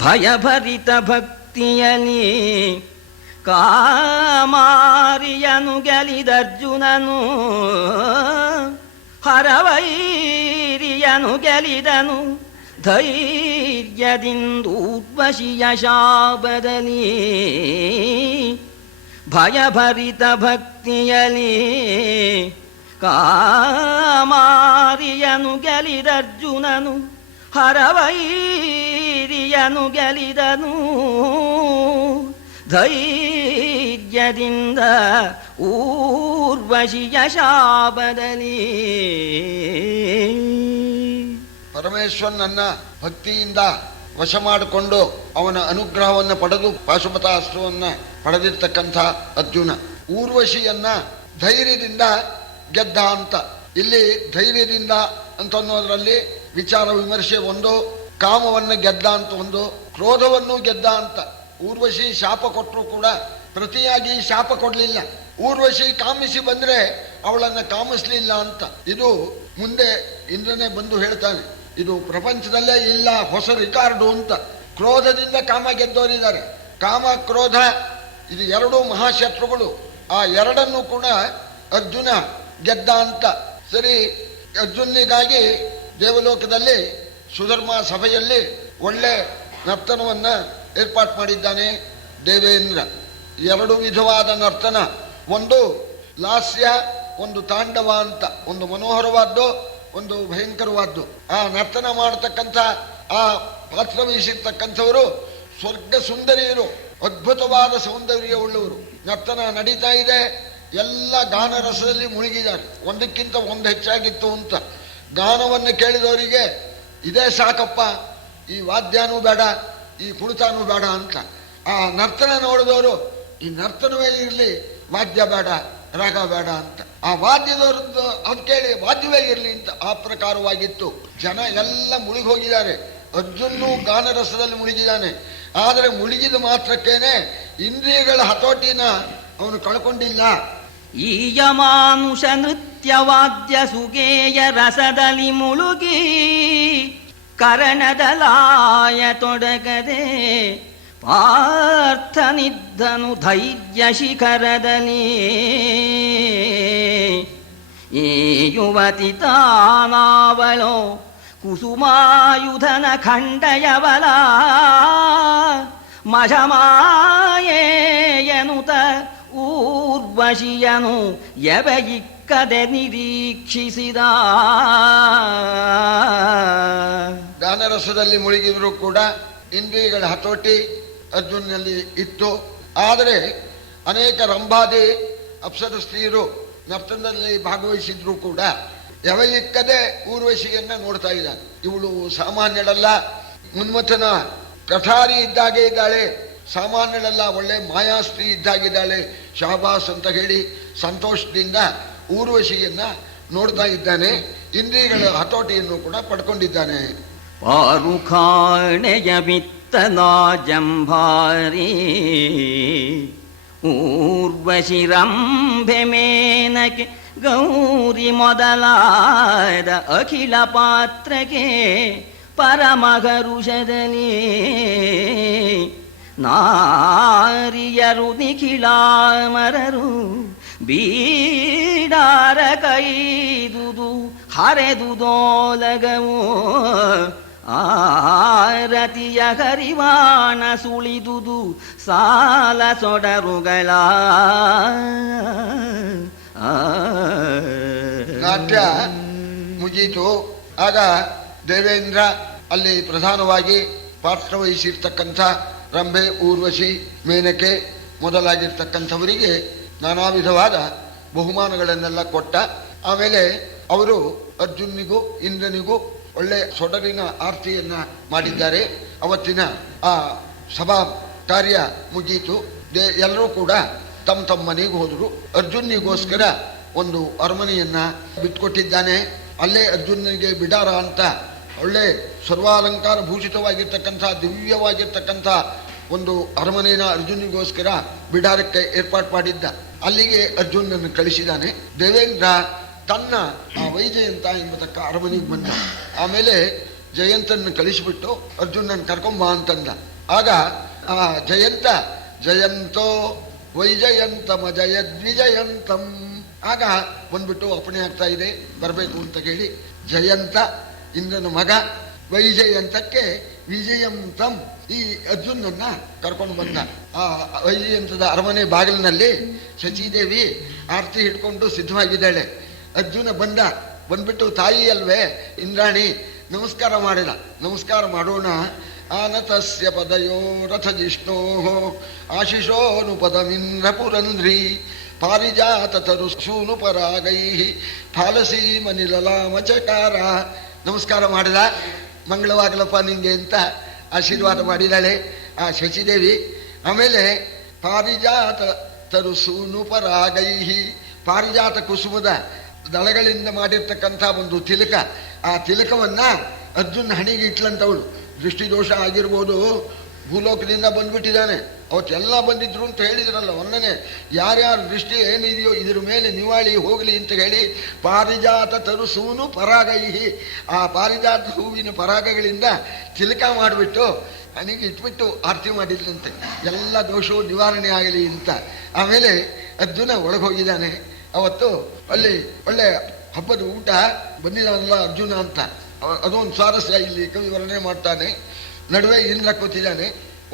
ಭಯಭರಿತ ಭಕ್ತಿಯಲಿ ಕಾಮಾರಿಯನು ಗೆಲಿದರ್ಜುನನು, ಹರವೈರಿಯನು ಗೆಲಿದನು ಧೈರ್ಯದಿಂದೂರ್ವಶಿಯ ಶಾಪದಲ್ಲಿ. ಭಯಭರಿತ ಭಕ್ತಿಯಲಿ ಕಾಮಾರಿಯನು ಗೆಲಿದರ್ಜುನನು, ಹರವೈರಿಯನು ಗೆಲಿದನು ಧೈರ್ಯದಿಂದ ಊರ್ವಶಿಯ ಶಾಪದಲ್ಲಿ. ಪರಮೇಶ್ವರನನ್ನ ಭಕ್ತಿಯಿಂದ ವಶ ಮಾಡಿಕೊಂಡು ಅವನ ಅನುಗ್ರಹವನ್ನು ಪಡೆದು ಪಾಶುಪತಾಸ್ತ್ರವನ್ನು ಪಡೆದಿರ್ತಕ್ಕಂಥ ಅರ್ಜುನ ಊರ್ವಶಿಯನ್ನ ಧೈರ್ಯದಿಂದ ಗೆದ್ದ ಅಂತ. ಇಲ್ಲಿ ಧೈರ್ಯದಿಂದ ಅಂತ ಅನ್ನೋದ್ರಲ್ಲಿ ವಿಚಾರ ವಿಮರ್ಶೆ ಒಂದು, ಕಾಮವನ್ನು ಗೆದ್ದ ಅಂತ ಒಂದು, ಕ್ರೋಧವನ್ನು ಗೆದ್ದ ಅಂತ. ಊರ್ವಶಿ ಶಾಪ ಕೊಟ್ಟರು ಕೂಡ ಪ್ರತಿಯಾಗಿ ಶಾಪ ಕೊಡಲಿಲ್ಲ. ಊರ್ವಶಿ ಕಾಮಿಸಿ ಬಂದ್ರೆ ಅವಳನ್ನು ಕಾಮಿಸ್ಲಿಲ್ಲ ಅಂತ. ಇದು ಮುಂದೆ ಇಂದ್ರನೇ ಬಂದು ಹೇಳ್ತಾನೆ, ಇದು ಪ್ರಪಂಚದಲ್ಲೇ ಇಲ್ಲ ಹೊಸ ರಿಕಾರ್ಡು ಅಂತ. ಕ್ರೋಧದಿಂದ ಕಾಮ ಗೆದ್ದವರಿದ್ದಾರೆ. ಕಾಮ ಕ್ರೋಧ ಇದು ಎರಡೂ ಮಹಾಶತ್ರುಗಳು. ಆ ಎರಡನ್ನು ಕೂಡ ಅರ್ಜುನ ಗೆದ್ದ ಅಂತ. ಸರಿ, ಅರ್ಜುನಿಗಾಗಿ ದೇವಲೋಕದಲ್ಲಿ ಸುಧರ್ಮ ಸಭೆಯಲ್ಲಿ ಒಳ್ಳೆ ನರ್ತನವನ್ನ ಏರ್ಪಾಟ್ ಮಾಡಿದ್ದಾನೆ ದೇವೇಂದ್ರ. ಎರಡು ವಿಧವಾದ ನರ್ತನ, ಒಂದು ಲಾಸ್ಯ, ಒಂದು ತಾಂಡವ ಅಂತ. ಒಂದು ಮನೋಹರವಾದ್ದು, ಒಂದು ಭಯಂಕರವಾದ್ದು. ಆ ನರ್ತನ ಮಾಡತಕ್ಕಂಥ ಆ ಪಾತ್ರ ವಹಿಸಿರ್ತಕ್ಕಂಥವರು ಸ್ವರ್ಗ ಸುಂದರಿಯರು, ಅದ್ಭುತವಾದ ಸೌಂದರ್ಯ ಉಳ್ಳವರು. ನರ್ತನ ನಡೀತಾ ಇದೆ, ಎಲ್ಲ ಗಾನರಸದಲ್ಲಿ ಮುಳುಗಿದ್ದಾರೆ. ಒಂದಕ್ಕಿಂತ ಒಂದು ಹೆಚ್ಚಾಗಿತ್ತು ಅಂತ. ಗಾನವನ್ನು ಕೇಳಿದವರಿಗೆ ಇದೇ ಸಾಕಪ್ಪ, ಈ ವಾದ್ಯನೂ ಬೇಡ, ಈ ಕುಣಿತಾನೂ ಬೇಡ ಅಂತ. ಆ ನರ್ತನ ನೋಡಿದವರು ಈ ನರ್ತನವೇ ಇರಲಿ, ವಾದ್ಯ ಬೇಡ, ರಾಗ ಬೇಡ ಅಂತ. ಆ ವಾದ್ಯದವ್ರದ್ದು ಅದು ಕೇಳಿ ವಾದ್ಯವೇ ಇರಲಿ ಅಂತ. ಆ ಪ್ರಕಾರವಾಗಿತ್ತು. ಜನ ಎಲ್ಲ ಮುಳುಗಿ ಹೋಗಿದ್ದಾರೆ. ಅರ್ಜುನು ಗಾನರಸದಲ್ಲಿ ಮುಳುಗಿದ್ದಾನೆ. ಆದರೆ ಮುಳುಗಿದ ಮಾತ್ರಕ್ಕೇನೆ ಇಂದ್ರಿಯಗಳ ಹತೋಟಿನ ಅವನು ಕಳ್ಕೊಂಡಿಲ್ಲ. ಈ ಯಮಾನುಷ ನೃತ್ಯವಾದ್ಯ ಸುಗೇಯ ರಸದಲ್ಲಿ ಮುಳುಗಿ ಕರಣದಲಾಯ ತೊಡಗದೆ ಪಾರ್ಥನಿದ್ದನು ಧೈರ್ಯ ಶಿಖರದಲ್ಲಿ. ಈ ಯುವತಿ ತಾನಾವಳೋ ಕುಸುಮಾಯುಧನ ಖಂಡಯವಲ ಮಷಮಾಯೇಯನುತ ಊರ್ವಶಿಯನು ಎವೆಯಿಕ್ಕದೆ ನಿರೀಕ್ಷಿಸಿದ. ಗಾನರಸದಲ್ಲಿ ಮುಳುಗಿದ್ರು ಕೂಡ ಇಂದ್ರಿಯಗಳ ಹತೋಟಿ ಅರ್ಜುನಲ್ಲಿ ಇತ್ತು. ಆದರೆ ಅನೇಕ ರಂಭಾದಿ ಅಪ್ಸರ ಸ್ತ್ರೀಯರು ನರ್ತನದಲ್ಲಿ ಭಾಗವಹಿಸಿದ್ರು ಕೂಡ ಎವೆಯಿಕ್ಕದೆ ಊರ್ವಶಿಯನ್ನ ನೋಡ್ತಾ ಇದ್ದಾನೆ. ಇವಳು ಸಾಮಾನ್ಯಳಲ್ಲ, ಮುನ್ಮಥನ ಕಠಾರಿ ಇದ್ದಾಗೆ ಇದ್ದಾಳೆ, ಸಾಮಾನ್ಯಳಲ್ಲ, ಒಳ್ಳೆ ಮಾಯಾಸ್ತ್ರೀ ಇದ್ದಾಗಿದ್ದಾಳೆ, ಶಾಬಾಸ್ ಅಂತ ಹೇಳಿ ಸಂತೋಷದಿಂದ ಊರ್ವಶಿಯನ್ನ ನೋಡ್ತಾ ಇದ್ದಾನೆ. ಇಂದ್ರಿಯಗಳ ಹತೋಟಿಯನ್ನು ಕೂಡ ಪಡ್ಕೊಂಡಿದ್ದಾನೆ. ಪಾರುಖಾಣೆಯ ವಿತ್ತನಾ ಜಂಭಾರಿ ಊರ್ವಶಿ ರಂಭೆ ಮೇನಕೆ ಗೌರಿ ಮೊದಲಾದ ಅಖಿಲ ಪಾತ್ರಕ್ಕೆ ಪರಮಗರುಷದಲ್ಲಿ ನಾರಿಯರು ನಿಖಿಲಾಮರರು ಬೀಡಾರ ಕೈದುದು ಹರೆದುದೋಲಗವು ಆರತಿಯ ಹರಿವಾಣ ಸುಳಿದುದು ಸಾಲ ಸೊಡರುಗಳ. ನಾಟ್ಯ ಮುಗೀತು. ಆಗ ದೇವೇಂದ್ರ ಅಲ್ಲಿ ಪ್ರಧಾನವಾಗಿ ಪಾತ್ರ ವಹಿಸಿರ್ತಕ್ಕಂಥ ರಂಭೆ, ಊರ್ವಶಿ, ಮೇನಕೆ ಮೊದಲಾಗಿರ್ತಕ್ಕಂಥವರಿಗೆ ನಾನಾ ವಿಧವಾದ ಬಹುಮಾನಗಳನ್ನೆಲ್ಲ ಕೊಟ್ಟ. ಆಮೇಲೆ ಅವರು ಅರ್ಜುನಿಗೂ ಇಂದ್ರನಿಗೂ ಒಳ್ಳೆ ಸೊಡರಿನ ಆರತಿಯನ್ನ ಮಾಡಿದ್ದಾರೆ. ಅವತ್ತಿನ ಆ ಸಭಾ ಕಾರ್ಯ ಮುಗೀತು. ಎಲ್ಲರೂ ಕೂಡ ತಮ್ಮ ತಮ್ಮ ಮನೆಗೆ ಹೋದರು. ಅರ್ಜುನಿಗೋಸ್ಕರ ಒಂದು ಅರಮನೆಯನ್ನ ಬಿಟ್ಕೊಟ್ಟಿದ್ದಾನೆ. ಅಲ್ಲೇ ಅರ್ಜುನನಿಗೆ ಬಿಡಾರ ಅಂತ ಒಳ್ಳೆ ಸರ್ವಾಲಂಕಾರ ಭೂಷಿತವಾಗಿರ್ತಕ್ಕಂಥ ದಿವ್ಯವಾಗಿರ್ತಕ್ಕಂಥ ಒಂದು ಅರಮನೆಯ ಅರ್ಜುನಿಗೋಸ್ಕರ ಬಿಡಾರಕ್ಕೆ ಏರ್ಪಾಡು ಮಾಡಿದ್ದ. ಅಲ್ಲಿಗೆ ಅರ್ಜುನನ್ನು ಕಳಿಸಿದ್ದಾನೆ. ದೇವೇಂದ್ರ ತನ್ನ ಆ ವೈಜಯಂತ ಎಂಬತಕ್ಕ ಅರಮನೆಗೆ ಬಂದ. ಆಮೇಲೆ ಜಯಂತನ್ನು ಕಳಿಸಿಬಿಟ್ಟು ಅರ್ಜುನನ್ ಕರ್ಕೊಂಬ ಅಂತಂದ. ಆಗ ಆ ಜಯಂತ ಜಯಂತೋ ವೈಜಯಂತಮಜಯದ್ವಿಜಯಂತಂ ಆಗ ಬಂದ್ಬಿಟ್ಟು ಅಪ್ಪಣೆ ಆಗ್ತಾ ಇದೆ ಬರಬೇಕು ಅಂತ ಹೇಳಿ ಜಯಂತ ಇಂದ್ರನ ಮಗ ವೈಜಯಂತಕ್ಕೆ ವಿಜಯಂತಂ ಈ ಅರ್ಜುನನ್ನ ಕರ್ಕೊಂಡು ಬಂದ. ಆ ವೈಜಯಂತದ ಅರಮನೆ ಬಾಗಿಲಿನಲ್ಲಿ ಶಚೀದೇವಿ ಆರತಿ ಹಿಡ್ಕೊಂಡು ಸಿದ್ಧವಾಗಿದ್ದಾಳೆ. ಅರ್ಜುನ ಬಂದ್ಬಿಟ್ಟು ತಾಯಿ ಅಲ್ವೇ ಇಂದ್ರಾಣಿ ನಮಸ್ಕಾರ ಮಾಡಿದ. ನಮಸ್ಕಾರ ಮಾಡೋಣ. ಆನತಸ್ಯ ಪದಯೋ ರಥ ಜಿಷ್ಣೋ ಆಶಿಷೋನು ಪದಮಿಂದ್ರ ಪುರಂಧ್ರಿ ಪಾರಿಜಾತ ತರು ಸೂನು ಪರಾಗೈ ಫಾಲಸಿ ಮನಿಲಲಾಮಚಕಾರ. ನಮಸ್ಕಾರ ಮಾಡಿದ. ಮಂಗಳವಾಗಲಪ್ಪ ನಿಂಗೆ ಅಂತ ಆಶೀರ್ವಾದ ಮಾಡಿದಾಳೆ ಆ ಶಚಿದೇವಿ. ಆಮೇಲೆ ಪಾರಿಜಾತ ತರು ಸೂನು ಪರಾಗೈ ಪಾರಿಜಾತ ಕುಸುಮದ ದಳಗಳಿಂದ ಮಾಡಿರ್ತಕ್ಕಂಥ ಒಂದು ತಿಲಕ, ಆ ತಿಲಕವನ್ನ ಅರ್ಜುನ್ ಹಣಿಗೆ ಇಟ್ಲಂತವಳು. ದೃಷ್ಟಿದೋಷ ಆಗಿರ್ಬೋದು, ಭೂಲೋಕದಿಂದ ಬಂದ್ಬಿಟ್ಟಿದ್ದಾನೆ. ಅವತ್ತೆಲ್ಲ ಬಂದಿದ್ರು ಅಂತ ಹೇಳಿದ್ರಲ್ಲ, ಒಂದನೇ ಯಾರ್ಯಾರ ದೃಷ್ಟಿ ಏನಿದೆಯೋ ಇದ್ರ ಮೇಲೆ ನಿವಾಳಿ ಹೋಗಲಿ ಅಂತ ಹೇಳಿ ಪಾರಿಜಾತ ತರುಸೂನು ಪರಾಗೈಹಿ ಆ ಪಾರಿಜಾತ ಹೂವಿನ ಪರಾಗಗಳಿಂದ ತಿಲಕ ಮಾಡಿಬಿಟ್ಟು ಹಣಿಗೆ ಇಟ್ಬಿಟ್ಟು ಆರತಿ ಮಾಡಿದ್ರಂತೆ, ಎಲ್ಲ ದೋಷವು ನಿವಾರಣೆ ಆಗಲಿ ಅಂತ. ಆಮೇಲೆ ಅರ್ಜುನ ಒಳಗೋಗಿದ್ದಾನೆ. ಅವತ್ತು ಅಲ್ಲಿ ಒಳ್ಳೆ ಹಬ್ಬದ ಊಟ ಬಂದಿದ್ದಾನಲ್ಲ ಅರ್ಜುನ ಅಂತ, ಅದೊಂದು ಸ್ವಾರಸ್ಯ ಇಲ್ಲಿ ಕವಿ ವರ್ಣನೆ ಮಾಡ್ತಾನೆ. ನಡುವೆ ಇಂದ್ರ ಕೂತಿದ್ದಾನೆ,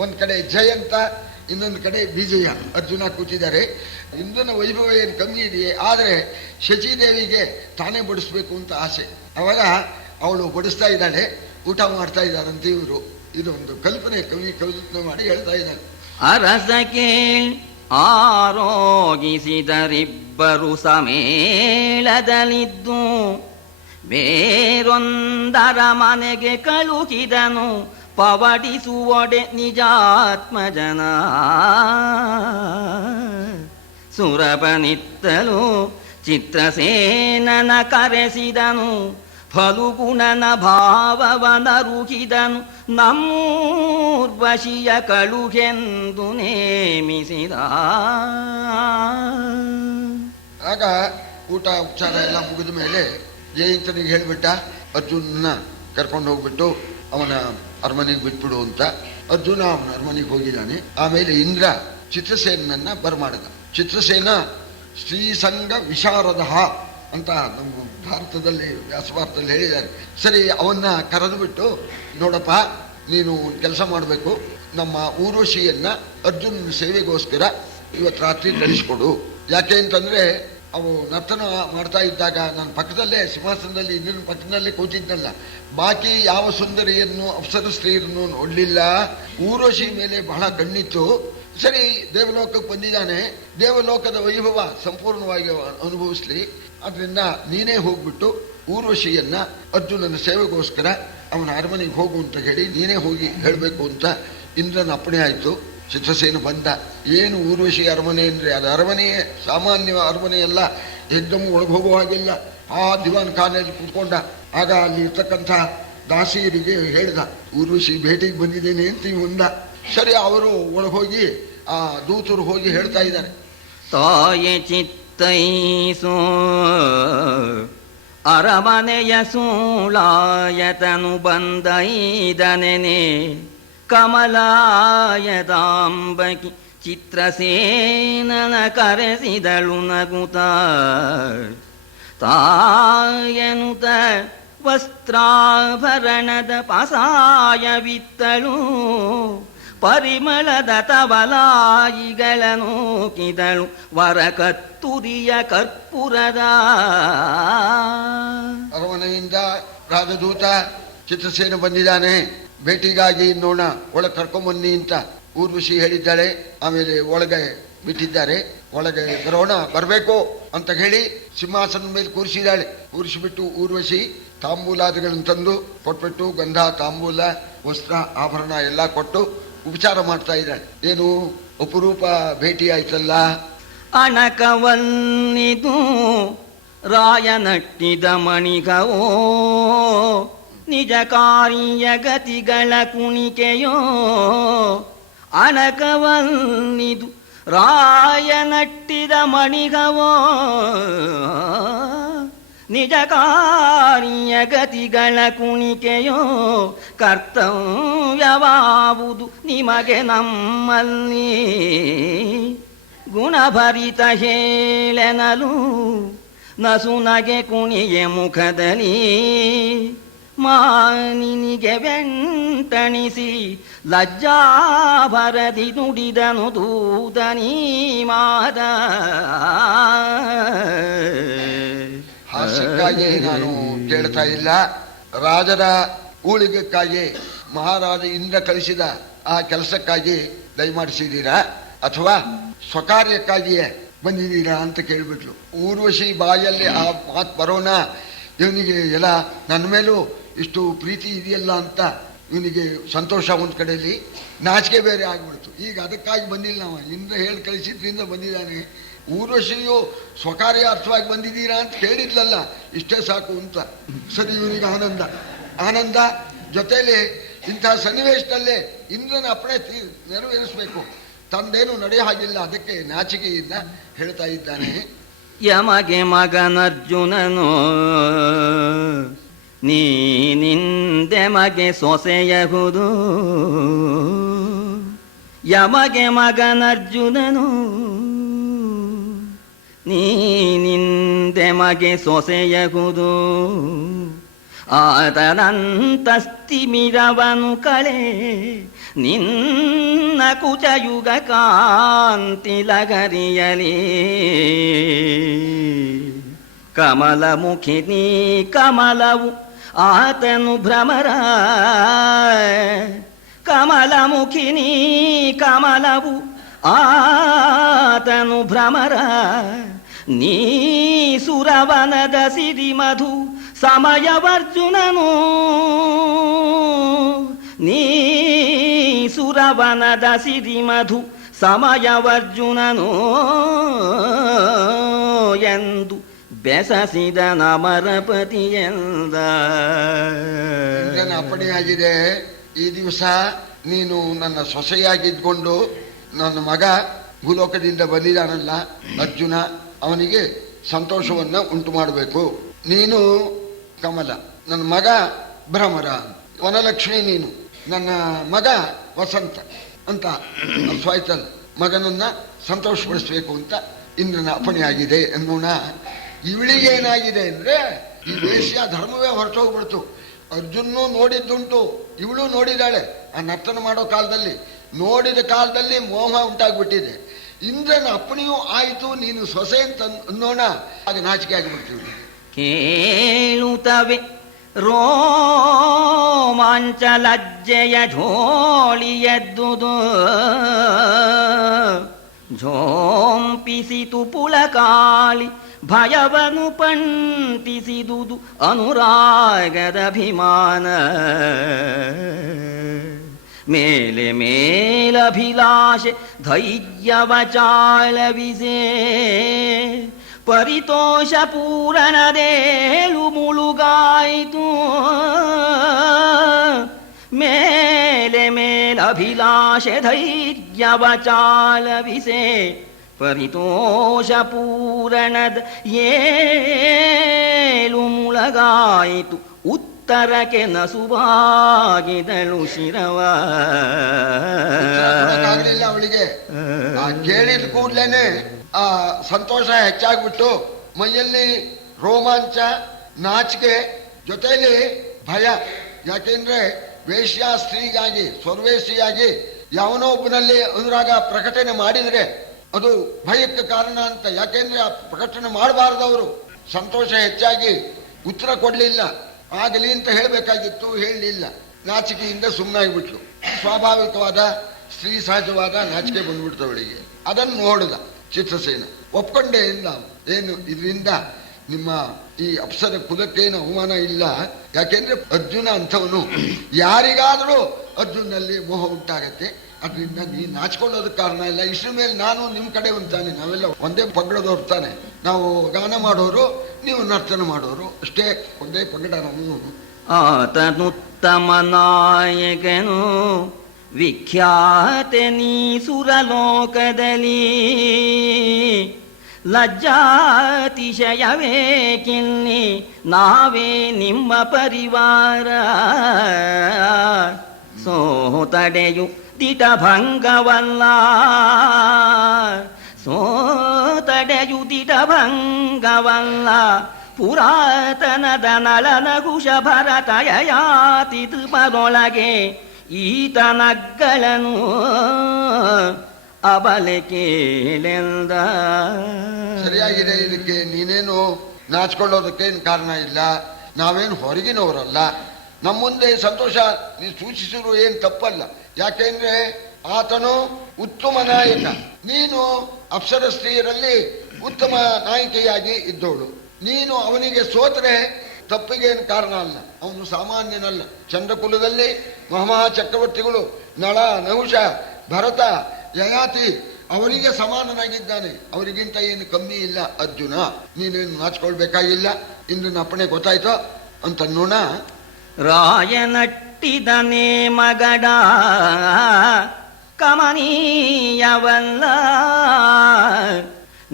ಒಂದ್ ಕಡೆ ಜಯಂತ, ಇನ್ನೊಂದು ಕಡೆ ವಿಜಯ ಅರ್ಜುನ ಕೂತಿದ್ದಾರೆ. ಇಂದ್ರನ ವೈಭವ ಏನು ಕಮ್ಮಿ ಇದೆಯೇ, ಆದರೆ ಶಚಿದೇವಿಗೆ ತಾನೇ ಬಡಿಸ್ಬೇಕು ಅಂತ ಆಸೆ. ಅವಾಗ ಅವಳು ಬಡಿಸ್ತಾ ಇದ್ದಾಳೆ, ಊಟ ಮಾಡ್ತಾ ಇದ್ದಾರಂತೆ ಇವರು. ಇದೊಂದು ಕಲ್ಪನೆ, ಕಲ್ಪನೆ ಮಾಡಿ ಹೇಳ್ತಾ ಇದ್ದಾನೆ. ಅರಸ ಕೇಳ್ ಆರೋಗಿಸಿದರಿಬ್ಬರು ಸಮೇಳದಲ್ಲಿದ್ದು ಬೇರೊಂದರ ಮನೆಗೆ ಕಳುಹಿದನು ಪವಡಿಸುವೊಡೆ ನಿಜಾತ್ಮಜನ. ಸುರಪನಿತ್ತಲು ಚಿತ್ರಸೇನನ ಕರೆಸಿದನು ಫಲುಗುಣನ ಭಾವವನರುಹಿದನು ನಮ್ಮೂರ್ವಶಿಯ ಕಳುಗೆಂದು ನೇಮಿಸಿದ. ಆಗ ಊಟ ಉಪಚಾರ ಎಲ್ಲ ಮುಗಿದ ಮೇಲೆ ಜಯಂತನಿಗೆ ಹೇಳಿಬಿಟ್ಟ, ಅರ್ಜುನನ್ನ ಕರ್ಕೊಂಡು ಹೋಗ್ಬಿಟ್ಟು ಅವನ ಅರಮನೆಗೆ ಬಿಟ್ಬಿಡು ಅಂತ. ಅರ್ಜುನ ಅವನ ಅರಮನೆಗೆ ಹೋಗಿದ್ದಾನೆ. ಆಮೇಲೆ ಇಂದ್ರ ಚಿತ್ರಸೇನನ್ನ ಬರಮಾಡಿದ. ಚಿತ್ರಸೇನ ಶ್ರೀಸಂಗ ವಿಶಾರದ ಅಂತ ನಮ್ಮ ಭಾರತದಲ್ಲಿ ವ್ಯಾಸಭಾರತದಲ್ಲಿ ಹೇಳಿದ್ದಾರೆ. ಸರಿ, ಅವನ್ನ ಕರೆದು ಬಿಟ್ಟು, ನೋಡಪ್ಪ ನೀನು ಕೆಲಸ ಮಾಡಬೇಕು, ನಮ್ಮ ಊರ್ವಶಿಯನ್ನ ಅರ್ಜುನನ ಸೇವೆಗೋಸ್ಕರ ಇವತ್ತು ರಾತ್ರಿ ಕಳಿಸ್ಕೊಡು. ಯಾಕೆ ಅಂತಂದ್ರೆ ಅವು ನರ್ತನ ಮಾಡ್ತಾ ಇದ್ದಾಗ ನನ್ನ ಪಕ್ಕದಲ್ಲೇ ಸಿಂಹಾಸನದಲ್ಲಿ ಇನ್ನೊಂದು ಪಕ್ಕದಲ್ಲೇ ಕೂತಿದ್ದಲ್ಲ, ಬಾಕಿ ಯಾವ ಸುಂದರಿಯನ್ನು ಅಪ್ಸರ ಸ್ತ್ರೀಯರನ್ನು ನೋಡ್ಲಿಲ್ಲ. ಊರ್ವಶಿ ಮೇಲೆ ಬಹಳ ಕಣ್ಣಿತ್ತು. ಸರಿ, ದೇವಲೋಕಕ್ಕೆ ಬಂದಿದ್ದಾನೆ, ದೇವಲೋಕದ ವೈಭವ ಸಂಪೂರ್ಣವಾಗಿ ಅನುಭವಿಸ್ಲಿ, ಅದರಿಂದ ನೀನೇ ಹೋಗ್ಬಿಟ್ಟು ಊರ್ವಶಿಯನ್ನ ಅರ್ಜುನನ ಸೇವೆಗೋಸ್ಕರ ಅವನ ಅರಮನೆಗೆ ಹೋಗು ಅಂತ ಹೇಳಿ ನೀನೇ ಹೋಗಿ ಹೇಳಬೇಕು ಅಂತ ಇಂದ್ರನ ಅಪ್ಪಣೆ ಆಯಿತು. ಚಿತ್ರಸೇನ ಬಂದ. ಏನು ಊರ್ವಶಿ ಅರಮನೆ ಅಂದ್ರೆ ಅದು ಅರಮನೆಯೇ, ಸಾಮಾನ್ಯ ಅರಮನೆ ಎಲ್ಲ, ಎಕ್ದಮ್ ಒಳಗೆ ಹೋಗೋ ಹಾಗಿಲ್ಲ. ಆ ದಿವಾನ್ ಖಾನೆಯಲ್ಲಿ ಕೂತ್ಕೊಂಡ. ಆಗ ಅಲ್ಲಿ ಇರ್ತಕ್ಕಂಥ ದಾಸಿಯರಿಗೆ ಹೇಳಿದ, ಊರ್ವಶಿ ಭೇಟಿಗೆ ಬಂದಿದ್ದೇನೆ ಅಂತ ಮುಂದ. ಸರಿ, ಅವರು ಒಳಗೋಗಿ ಆ ದೂತರು ಹೋಗಿ ಹೇಳ್ತಾ ಇದ್ದಾರೆ, ತಾಯೆ ಚಿತ್ತೈಸೋ ಅರಮನೆಯ ಸೂಳಾಯತನು ಬಂದೈದನೆನೆ ಕಮಲಾಯದಾಂಬಕಿ ಚಿತ್ರಸೇನನ ಕರೆಸಿದಳು ನಗುತ. ತಾಯನುತ ವಸ್ತ್ರಾಭರಣದ ಪಸಾಯವಿತ್ತಳು ಪರಿಮಳದ ತಬಲಾಯಿಗಳನ್ನು ಕಿದಳು ವರ ಕತ್ತುರಿಯ ಕರ್ಪೂರದ. ಅರಮನೆಯಿಂದ ರಾಜದೂತ ಚಿತ್ರಸೇನ ಬಂದಿದ್ದಾನೆ, ಭೇಟಿಗಾಗಿ ನೋಡ ಒಳಗೆ ಕರ್ಕೊಂಬನ್ನಿ ಅಂತ ಊರ್ವಶಿ ಹೇಳಿದ್ದಾಳೆ. ಆಮೇಲೆ ಒಳಗೆ ಬಿಟ್ಟಿದ್ದಾರೆ. ಒಳಗೆ ಬರೋಣ, ಬರಬೇಕು ಅಂತ ಹೇಳಿ ಸಿಂಹಾಸನದ ಮೇಲೆ ಕೂರಿಸಿದ್ದಾಳೆ. ಕೂರಿಸಿಬಿಟ್ಟು ಊರ್ವಶಿ ತಾಂಬೂಲಾದಿಗಳನ್ನು ತಂದು ಕೊಟ್ಬಿಟ್ಟು ಗಂಧ, ತಾಂಬೂಲ, ವಸ್ತ್ರ, ಆಭರಣ ಎಲ್ಲ ಕೊಟ್ಟು ಉಪಚಾರ ಮಾಡ್ತಾ ಇದ್ದಾಳೆ. ಏನು ಅಪರೂಪ ಭೇಟಿ ಆಯ್ತಲ್ಲ. ಅಣಕವನ್ನಿದು ರಾಯನಟ್ಟಿದ ಮಣಿಗವೋ ನಿಜ ಕಾರ್ಯ ಗತಿಗಳ ಕುಣಿಕೆಯೋ. ಅಣಕವನ್ನಿದು ರಾಯನಟ್ಟಿದ ಮಣಿಗವೋ ನಿಜ ಕಾರ್ಯ ಗತಿಗಳ ಕುಣಿಕೆಯೋ ಕರ್ತವ್ಯವಾವುದು ನಿಮಗೆ ನಮ್ಮಲ್ಲಿ ಗುಣಭರಿತ ಹೇಳೆನಲು ನಸುನಗೆ ಕುಣಿಯೆ ಮುಖದಲ್ಲಿ ಮಾನಿನಿಗೆ ವೆಂಟಣಿಸಿ ಲಜ್ಜಾಭರದಿ ನುಡಿದನು ದೂತನೀ ಮಾದ. ಹಾಸ್ಯಕ್ಕಾಗಿ ನಾನು ಕೇಳ್ತಾ ಇಲ್ಲ, ರಾಜರ ಊಳಿಗಕ್ಕಾಗಿ ಮಹಾರಾಜ ಇಂದ್ರ ಕಳಿಸಿದ ಆ ಕೆಲಸಕ್ಕಾಗಿ ದಯಮಾಡಿಸಿದ್ದೀರಾ ಅಥವಾ ಸ್ವಕಾರ್ಯಕ್ಕಾಗಿಯೇ ಬಂದಿದ್ದೀರಾ ಅಂತ ಕೇಳ್ಬಿಟ್ಲು. ಊರ್ವಶಿ ಬಾಯಲ್ಲಿ ಆ ಮಾತು ಬರೋಣ, ಇವನಿಗೆ ಎಲ್ಲ ನನ್ನ ಮೇಲೂ ಇಷ್ಟು ಪ್ರೀತಿ ಇದೆಯಲ್ಲ ಅಂತ ಇವನಿಗೆ ಸಂತೋಷ ಒಂದು ಕಡೆಯಲ್ಲಿ, ನಾಚಿಕೆ ಬೇರೆ ಆಗ್ಬಿಡ್ತು. ಈಗ ಅದಕ್ಕಾಗಿ ಬಂದಿಲ್ಲ, ನಾವು ಇಂದ್ರ ಹೇಳಿ ಕಳಿಸಿದ್ರಿಂದ ಬಂದಿದ್ದಾನೆ. ಊರ್ವಶಿಯು ಸ್ವಕಾರ್ಯಾರ್ಥವಾಗಿ ಬಂದಿದ್ದೀರಾ ಅಂತ ಹೇಳಿದ್ಲಲ್ಲ, ಇಷ್ಟೇ ಸಾಕು ಅಂತ. ಸರಿ, ಇವನಿಗೆ ಆನಂದ ಆನಂದ ಜೊತೆಯಲ್ಲಿ ಇಂಥ ಸನ್ನಿವೇಶದಲ್ಲೇ ಇಂದ್ರನ ಅಪ್ಪಣೆ ನೆರವೇರಿಸಬೇಕು, ತಂದೇನು ನಡೆಯ ಹಾಗಿಲ್ಲ, ಅದಕ್ಕೆ ನಾಚಿಕೆಯಿಂದ ಹೇಳ್ತಾ ಇದ್ದಾನೆ. ಯಮಗೆ ಮಗನರ್ಜುನನು ನೀನಿಂದೆ ಮಗೆ ಸೊಸೆಯಹುದು. ಯಮಗೆ ಮಗನರ್ಜುನನು ನೀನಿಂದೆ ಮಗೆ ಸೊಸೆಯಹುದು. ಆತನಂತಸ್ತಿಮಿರವನು ಕಳೆ ನಿನ್ನ ಕುಚಯುಗ ಕಾಂತಿ ಲಗರಿಯಲಿ. ಕಮಲಮುಖಿ ನೀ ಕಮಲವು ಆತನು ಭ್ರಮರ. ಕಮಲಮುಖಿ ನೀ ಕಮಲವು ಆತನು ಭ್ರಮರ. ನೀ ಸುರವನದ ಸಿರಿ ಮಧು ಸಮಯವರ್ಜುನನು. ನೀ ಸುರವನದ ಸಿರಿ ಮಧು ಸಮಯವರ್ಜುನನು ಎಂದು ಬೆಸಸಿದ ನಮರಪತಿಯೆಂದ. ಅಪ್ಪಣೆಯಾಗಿದೆ, ಈ ದಿವಸ ನೀನು ನನ್ನ ಸೊಸೆಯಾಗಿದ್ಕೊಂಡು ನನ್ನ ಮಗ ಭೂಲೋಕದಿಂದ ಬಂದಿದ್ದಾನಲ್ಲ ಅರ್ಜುನ, ಅವನಿಗೆ ಸಂತೋಷವನ್ನು ಉಂಟು ಮಾಡಬೇಕು. ನೀನು ಕಮಲ, ನನ್ನ ಮಗ ಭ್ರಮರ, ವನಲಕ್ಷ್ಮಿ ನೀನು, ನನ್ನ ಮಗ ವಸಂತ ಅಂತ ಅರ್ಥವಾಯ್ತಲ್ಲ. ಮಗನನ್ನ ಸಂತೋಷಪಡಿಸ್ಬೇಕು ಅಂತ ಇಂದ್ರನ ಅಪ್ಪಣೆಯಾಗಿದೆ ಎನ್ನೋಣ. ಇವಳಿಗೆ ಏನಾಗಿದೆ ಅಂದ್ರೆ ಈ ವೇಶ್ಯ ಧರ್ಮವೇ ಹೊರಟೋಗ್ಬಿಡ್ತು. ಅರ್ಜುನ್ನು ನೋಡಿದ್ದುಂಟು, ಇವಳು ನೋಡಿದಾಳೆ. ಆ ನರ್ತನ ಮಾಡೋ ಕಾಲದಲ್ಲಿ ನೋಡಿದ ಕಾಲದಲ್ಲಿ ಮೋಹ ಉಂಟಾಗ್ಬಿಟ್ಟಿದೆ. ಇಂದ್ರನ ಅಪ್ಪಣೆಯೂ ಆಯಿತು, ನೀನು ಸೊಸೆ ಅಂತ ಅನ್ನೋಣ, ಆಗ ನಾಚಿಕೆ ಆಗಿಬಿಡ್ತೀವಿ. ಕೇಳುತ್ತವೆ ರೋಮಾಂಚ ಲಜ್ಜೆಯ ಝೋಳಿಯದ್ದುದು. ಝೋಂಪಿಸಿತು ಪುಳಕಾಳಿ ಭಯವನು ಪಂಟಿಸಿದುದು ಅನುರಾಗದ ಅಭಿಮಾನ. ಮೇಲೆ ಮೇಲಭಿಲಾಷೆ ಧೈರ್ಯವ ಚಾಳವಿಸೆ. ಪರಿತೋಷ ಪೂರಣದೇಳು ಮುಳುಗಾಯಿತು. ಮೇಲೆ ಮೇಲಭಿಲಾಷೆ ಧೈರ್ಯವ ಚಾಳವಿಸೆ. ಪರಿತೋಷ ಪೂರಣದ ಏಳು ಮುಳಗಾಯಿತು. ಉತ್ತರಕ್ಕೆ ನಸುವಾಗಿದಳು ಶಿರವ. ಅವಳಿಗೆ ಕೇಳಿದ ಕೂಡ್ಲೇನೆ ಆ ಸಂತೋಷ ಹೆಚ್ಚಾಗ್ಬಿಟ್ಟು ಮೈಯಲ್ಲಿ ರೋಮಾಂಚ, ನಾಚಿಕೆ, ಜೊತೆಯಲ್ಲಿ ಭಯ. ಯಾಕೆಂದ್ರೆ ವೇಶ್ಯ ಸ್ತ್ರೀಗಾಗಿ, ಸ್ವರ್ವೇಶಿಯಾಗಿ ಯಾವನೋ ಒಬ್ಬನಲ್ಲಿ ಅನುರಾಗ ಪ್ರಕಟಣೆ ಮಾಡಿದ್ರೆ ಅದು ಭಯಕ್ಕೆ ಕಾರಣ ಅಂತ. ಯಾಕೆಂದ್ರೆ ಆ ಪ್ರಕಟಣೆ ಮಾಡಬಾರದವರು. ಸಂತೋಷ ಹೆಚ್ಚಾಗಿ ಉತ್ತರ ಕೊಡ್ಲಿಲ್ಲ. ಆಗಲಿ ಅಂತ ಹೇಳಬೇಕಾಗಿತ್ತು, ಹೇಳಲಿಲ್ಲ. ನಾಚಿಕೆಯಿಂದ ಸುಮ್ಮನಾಗಿಬಿಟ್ಲು. ಸ್ವಾಭಾವಿಕವಾದ ಸ್ತ್ರೀ ಸಹಜವಾದ ನಾಚಿಕೆ ಬಂದ್ಬಿಡ್ತು ಅವಳಿಗೆ. ಅದನ್ನು ನೋಡಿದ ಚಿತ್ರಸೇನ. ಒಪ್ಕೊಂಡೇ ಇಲ್ಲ. ಏನು ಇದರಿಂದ ನಿಮ್ಮ ಈ ಅಪ್ಸರ ಕುಲಕ್ಕೇನು ಅವಮಾನ ಇಲ್ಲ. ಯಾಕೆಂದ್ರೆ ಅರ್ಜುನ ಅಂಥವನು. ಯಾರಿಗಾದರೂ ಅರ್ಜುನಲ್ಲಿ ಮೋಹ ಉಂಟಾಗತ್ತೆ. ಅದರಿಂದ ನೀನು ನಾಚಿಕೊಳ್ಳೋದಕ್ಕೆ ಕಾರಣ ಇಲ್ಲ. ಇಷ್ಟ್ರ ಮೇಲೆ ನಾನು ನಿಮ್ಮ ಕಡೆ ಅಂತಾನೆ, ನಾವೆಲ್ಲ ಒಂದೇ ಪಂಗಡದವ್ರು ತಾನೆ. ನಾವು ಗಾನ ಮಾಡೋರು, ನೀವು ನರ್ತನ ಮಾಡೋರು, ಅಷ್ಟೇ, ಒಂದೇ ಪಂಗಡ ನಾವು. ಆತನುತ್ತಮ ನಾಯಕನು ವಿಖ್ಯಾತೆ ನೀ ಸುರಲೋಕದಲ್ಲಿ. ಲಜ್ಜಾತಿಶಯವೇಕಿಲ್ಲಿ ನಾವೇ ನಿಮ್ಮ ಪರಿವಾರ ಸೋತಡೆಯು ದಿಟಭಂಗವಲ್ಲ ಸೋತಡೆಯು ದಿಟಭಂಗವಲ್ಲ ಪುರಾತನದ ನಳನಗುಷ ಭರತಯಯಾತಿ ತ್ರಿಪರೊಳಗೆ ಈತನಗ್ಗಳನ್ನು ಅಬಲೆ ಕೇಳೆಂದ. ಸರಿಯಾಗಿದೆ. ಇದಕ್ಕೆ ನೀನೇನು ನಾಚ್ಕೊಳ್ಳೋದಕ್ಕೇನು ಕಾರಣ ಇಲ್ಲ. ನಾವೇನು ಹೊರಗಿನವರಲ್ಲ. ನಮ್ಮ ಮುಂದೆ ಸಂತೋಷ ನೀ ಸೂಚಿಸಿದ್ರು ಏನು ತಪ್ಪಲ್ಲ. ಯಾಕೆಂದ್ರೆ ಆತನು ಉತ್ತಮ ನಾಯಕ, ನೀನು ಅಪ್ಸರ ಸ್ತ್ರೀಯರಲ್ಲಿ ಉತ್ತಮ ನಾಯಕಿಯಾಗಿ ಇದ್ದವಳು. ನೀನು ಅವನಿಗೆ ಸೋತರೆ ತಪ್ಪಿಗೇನು ಕಾರಣ ಅಲ್ಲ. ಅವನು ಸಾಮಾನ್ಯನಲ್ಲ. ಚಂದ್ರಕುಲದಲ್ಲಿ ಮಹಾ ಚಕ್ರವರ್ತಿಗಳು ನಳ, ನಹುಷ, ಭರತ, ಯಯಾತಿ ಅವರಿಗೆ ಸಮಾನನಾಗಿದ್ದಾನೆ. ಅವರಿಗಿಂತ ಏನು ಕಮ್ಮಿ ಇಲ್ಲ. ಅರ್ಜುನ, ನೀನೇನು ನಾಚ್ಕೊಳ್ಬೇಕಾಗಿಲ್ಲ. ಇಂದು ಅಪ್ಪಣೆ ಗೊತ್ತಾಯ್ತೋ ಅಂತ ನೋಣ. ರಾಯನಟ್ಟಿದನೇ ಮಗಡ ಕಮನೀಯವಲ್ಲ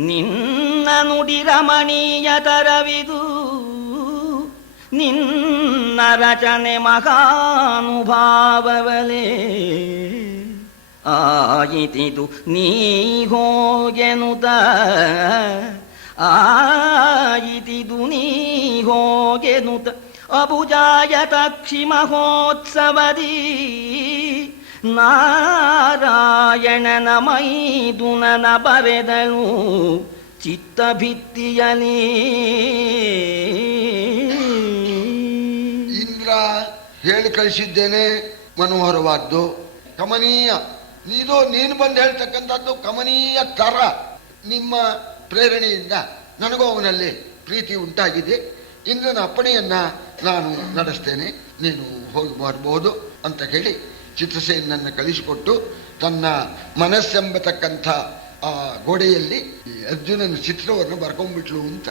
ನಿನ್ನ ನುಡಿ ರಮಣೀಯ ತರವಿದು ನಿನ್ನ ರಚನೆ ಮಹಾನುಭಾವವಲೇ ಆಯಿತಿದು ನೀ ಹೋಗೆನುತ ಆಯಿತಿದು ನೀ ಹೋಗೆನುತ ಅಬುಜಾಯತ ಕ್ಷಿಮಹೋತ್ಸವದಿ ನಾರಾಯಣನ ಮೈದುನನ ಬರೆದಳು ಚಿತ್ತಭಿತ್ತಿಯಲಿ. ಇಂದ್ರ ಹೇಳಿ ಕಳಿಸಿದ್ದೇನೆ, ಮನೋಹರವಾದ್ದು, ಕಮನೀಯ. ನೀನು ಬಂದು ಹೇಳ್ತಕ್ಕಂಥದ್ದು ಕಮನೀಯ ತರ. ನಿಮ್ಮ ಪ್ರೇರಣೆಯಿಂದ ನನಗೂ ಅವನಲ್ಲಿ ಪ್ರೀತಿ ಉಂಟಾಗಿದೆ. ಇಂದ್ರನ ಅಪ್ಪಣೆಯನ್ನ ನಾನು ನಡೆಸ್ತೇನೆ, ನೀನು ಹೋಗಿ ಮಾಡಬಹುದು ಅಂತ ಹೇಳಿ ಚಿತ್ರಸೇನನ್ನು ಕಳಿಸಿಕೊಟ್ಟು ತನ್ನ ಮನಸ್ಸೆಂಬತಕ್ಕಂಥ ಆ ಗೋಡೆಯಲ್ಲಿ ಅರ್ಜುನನ ಚಿತ್ರವನ್ನು ಬರ್ಕೊಂಡ್ಬಿಟ್ಲು ಅಂತ.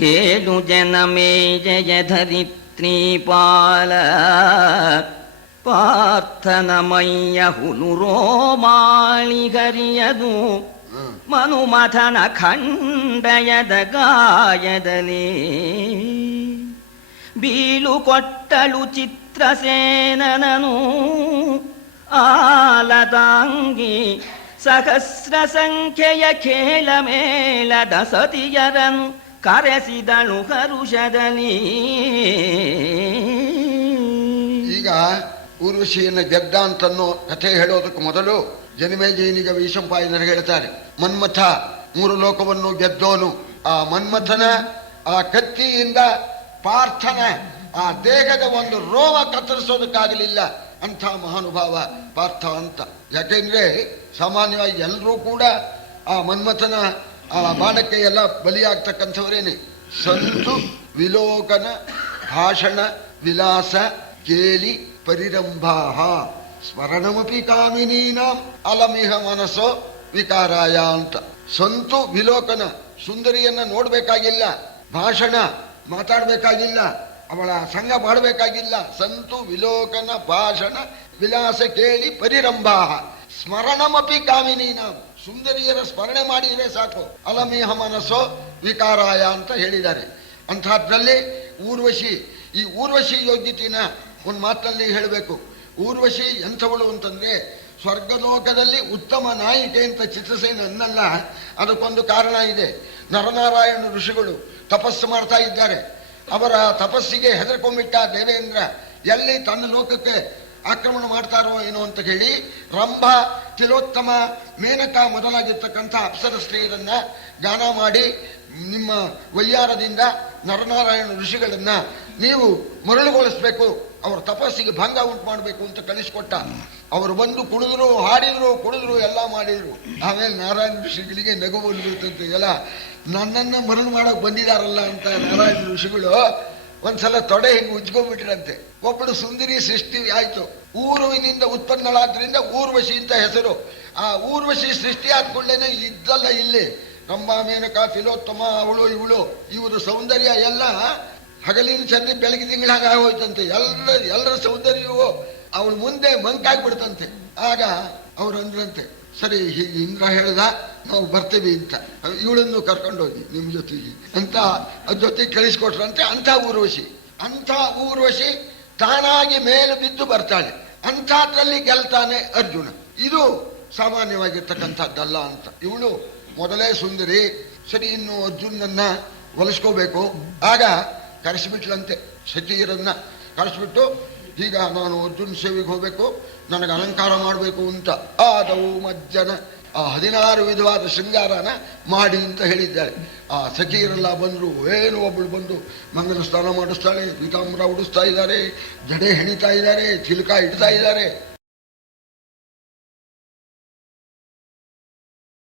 ಕೇಳು ಜನಮೇ ಜಯ ಧರಿತ್ರಿ ಪಾಲ ಪಾರ್ಥನ ಮಯ್ಯ ಹುಲುರೋ ಮಾಳಿಗರಿಯದು ಮನುಮಥನ ಖಂಡಯದ ಗಾಯದಲ್ಲಿ ಬೀಳು ಕೊಟ್ಟಳು ಚಿತ್ರಸೇನನನು ಆಲದಾಂಗಿ ಸಹಸ್ರ ಸಂಖ್ಯೆಯ ಖೇಳ ಮೇಳದ ಸತಿಯರನು ಕರೆಸಿದಳು ಹರುಷದಲ್ಲಿ. ಈಗ ಊರ್ವಶಿಯನ್ನು ಗೆದ್ದ ಅಂತನ್ನೋ ಕಥೆ ಹೇಳೋದಕ್ಕೆ ಮೊದಲು ಜನಮೇಜಯನಿಗೆ ವೈಶಂಪಾಯನರು ಹೇಳ್ತಾರೆ, ಮನ್ಮಥ 3 ಲೋಕವನ್ನು ಗೆದ್ದೋನು. ಆ ಮನ್ಮಥನ ಆ ಕತ್ತಿಯಿಂದ ಪಾರ್ಥನ ಆ ದೇಹದ ಒಂದು ರೋಮ ಕತ್ತರಿಸೋದಕ್ಕಾಗಲಿಲ್ಲ. ಅಂಥ ಮಹಾನುಭಾವ ಪಾರ್ಥ ಅಂತ. ಯಾಕೆಂದ್ರೆ ಸಾಮಾನ್ಯವಾಗಿ ಎಲ್ಲರೂ ಕೂಡ ಆ ಮನ್ಮಥನ ಆ ಬಾಣಕ್ಕೆ ಎಲ್ಲ ಬಲಿಯಾಗ್ತಕ್ಕಂಥವರೇನೆ. ಸಂತು ವಿಲೋಕನ ಭಾಷಣ ವಿಲಾಸ ಕೇಲಿ ಪರಿರಂಭಾಹ ಸ್ಮರಣಮಪಿ ಕಾಮಿನೀನಾಂ ಅಲಮಿಹ ಮನಸ್ಸೋ ವಿಕಾರಾಯ ಅಂತ. ಸಂತು ವಿಲೋಕನ, ಸುಂದರಿಯನ್ನ ನೋಡ್ಬೇಕಾಗಿಲ್ಲ, ಭಾಷಣ ಮಾತಾಡ್ಬೇಕಾಗಿಲ್ಲ, ಅವಳ ಸಂಘ ಮಾಡಬೇಕಾಗಿಲ್ಲ. ಸಂತು ವಿಲೋಕನ ಭಾಷಣ ವಿಲಾಸ ಕೇಳಿ ಪರಿರಂಭಾಹ ಸ್ಮರಣಮಪಿ ಕಾಮಿನೀನಾಂ, ಸುಂದರಿಯರ ಸ್ಮರಣೆ ಮಾಡಿದರೆ ಸಾಕು. ಅಲಮಿಹ ಮನಸ್ಸೋ ವಿಕಾರಾಯ ಅಂತ ಹೇಳಿದ್ದಾರೆ. ಅಂಥದ್ರಲ್ಲಿ ಊರ್ವಶಿ, ಈ ಊರ್ವಶಿ ಯೋಗ್ಯತೆನ ಒಂದು ಮಾತಲ್ಲಿ ಹೇಳಬೇಕು. ಊರ್ವಶಿ ಎಂಥವಳು ಅಂತಂದ್ರೆ ಸ್ವರ್ಗಲೋಕದಲ್ಲಿ ಉತ್ತಮ ನಾಯಿಕೆ ಅಂತ ಚಿತ್ರಸೇನ ಅನ್ನಲ್ಲ. ಅದಕ್ಕೊಂದು ಕಾರಣ ಇದೆ. ನರನಾರಾಯಣ ಋಷಿಗಳು ತಪಸ್ಸು ಮಾಡ್ತಾ ಇದ್ದಾರೆ. ಅವರ ತಪಸ್ಸಿಗೆ ಹೆದರ್ಕೊಂಡ್ಬಿಟ್ಟ ದೇವೇಂದ್ರ ಎಲ್ಲಿ ತನ್ನ ಲೋಕಕ್ಕೆ ಆಕ್ರಮಣ ಮಾಡ್ತಾರೋ ಏನೋ ಅಂತ ಹೇಳಿ ರಂಭ, ತಿಲೋತ್ತಮ, ಮೇನಕ ಮೊದಲಾಗಿರ್ತಕ್ಕಂಥ ಅಪ್ಸರ ಸ್ತ್ರೀಯರನ್ನ ಗಾನ ಮಾಡಿ ನಿಮ್ಮ ವೈಯಾರದಿಂದ ನರನಾರಾಯಣ ಋಷಿಗಳನ್ನ ನೀವು ಮರಳುಗೊಳಿಸ್ಬೇಕು, ಅವರ ತಪಸ್ಸಿಗೆ ಭಂಗ ಉಂಟು ಮಾಡಬೇಕು ಅಂತ ಕಳಿಸ್ಕೊಟ್ಟ. ಅವರು ಬಂದು ಕುಡಿದ್ರು, ಹಾಡಿದ್ರು, ಕುಡಿದ್ರು, ಎಲ್ಲ ಮಾಡಿದ್ರು. ಆಮೇಲೆ ನಾರಾಯಣ ಋಷಿಗಳಿಗೆ ನಗು ಬಂದ್ಬಿಡ್ತಂತೆ. ಎಲ್ಲ ನನ್ನನ್ನ ಮರಳು ಮಾಡೋಕೆ ಬಂದಿದಾರಲ್ಲ ಅಂತ ನಾರಾಯಣ ಋಷಿಗಳು ಒಂದ್ಸಲ ತೊಡೆ ಹಿಂಗೆ ಉಜ್ಕೊಂಡ್ಬಿಟ್ರಂತೆ. ಒಬ್ಬಳು ಸುಂದರಿ ಸೃಷ್ಟಿ ಆಯ್ತು. ಊರುವಿನಿಂದ ಉತ್ಪನ್ನಳಾದ್ರಿಂದ ಊರ್ವಶಿ ಅಂತ ಹೆಸರು. ಆ ಊರ್ವಶಿ ಸೃಷ್ಟಿ ಆದ್ಕೊಳ್ಳೇನೆ ಇದ್ದಲ್ಲ ಇಲ್ಲಿ ರಂಭಾ, ಮೇನಕ, ತಿಲೋತ್ತಮ, ಅವಳು ಇವಳು ಇವರು ಸೌಂದರ್ಯ ಎಲ್ಲ ಹಗಲಿನ ಚಂದ್ರ ಬೆಳಗ್ಗೆ ತಿಂಗಳಾಗ ಆಗೋಯ್ತಂತೆ. ಎಲ್ಲರ ಸೌಂದರ್ಯವೂ ಅವಳ ಮುಂದೆ ಮಂಕಾಗ್ಬಿಡ್ತಂತೆ. ಆಗ ಅವ್ರು ಅಂದ್ರಂತೆ, ಸರಿ ಹೀಗೆ ಇಂದ್ರ ಹೇಳ್ದ, ನಾವು ಬರ್ತೀವಿ ಅಂತ, ಇವಳನ್ನು ಕರ್ಕೊಂಡೋಗಿ ನಿಮ್ಮ ಜೊತೆಗೆ ಅಂತ ಜೊತೆ ಕಳಿಸ್ಕೊಟ್ರಂತೆ. ಅಂಥ ಊರ್ವಶಿ ತಾನಾಗಿ ಮೇಲೆ ಬಿದ್ದು ಬರ್ತಾಳೆ. ಅಂಥದ್ರಲ್ಲಿ ಗೆಲ್ತಾನೆ ಅರ್ಜುನ. ಇದು ಸಾಮಾನ್ಯವಾಗಿರ್ತಕ್ಕಂಥದ್ದಲ್ಲ ಅಂತ. ಇವಳು ಮೊದಲೇ ಸುಂದರಿ. ಸರಿ, ಇನ್ನು ಅರ್ಜುನನ್ನ ಒಲಿಸ್ಕೋಬೇಕು. ಆಗ ಕರೆಸಿಬಿಟ್ಲಂತೆ, ಸಖಿಯರನ್ನ ಕರೆಸಿಬಿಟ್ಟು, ಈಗ ನಾನು ಅರ್ಜುನ್ ಸೇವೆಗೆ ಹೋಗ್ಬೇಕು, ನನಗೆ ಅಲಂಕಾರ ಮಾಡಬೇಕು ಅಂತ ಆದವು ಮಜ್ಜನ 16 ವಿಧವಾದ ಶೃಂಗಾರನ ಮಾಡಿ ಅಂತ ಹೇಳಿದ್ದಾರೆ. ಆ ಸಖಿಯರೆಲ್ಲ ಬಂದರು. ಏನು ಒಬ್ಬಳು ಬಂದು ಮಂಗಲ ಸ್ನಾನ ಮಾಡಿಸ್ತಾಳೆ, ಪೀತಾಂಬರ ಉಡಿಸ್ತಾ ಇದ್ದಾರೆ, ಜಡೆ ಹೆಣಿತಾ ಇದ್ದಾರೆ, ಚಿಲ್ಕ ಇಡ್ತಾ ಇದ್ದಾರೆ.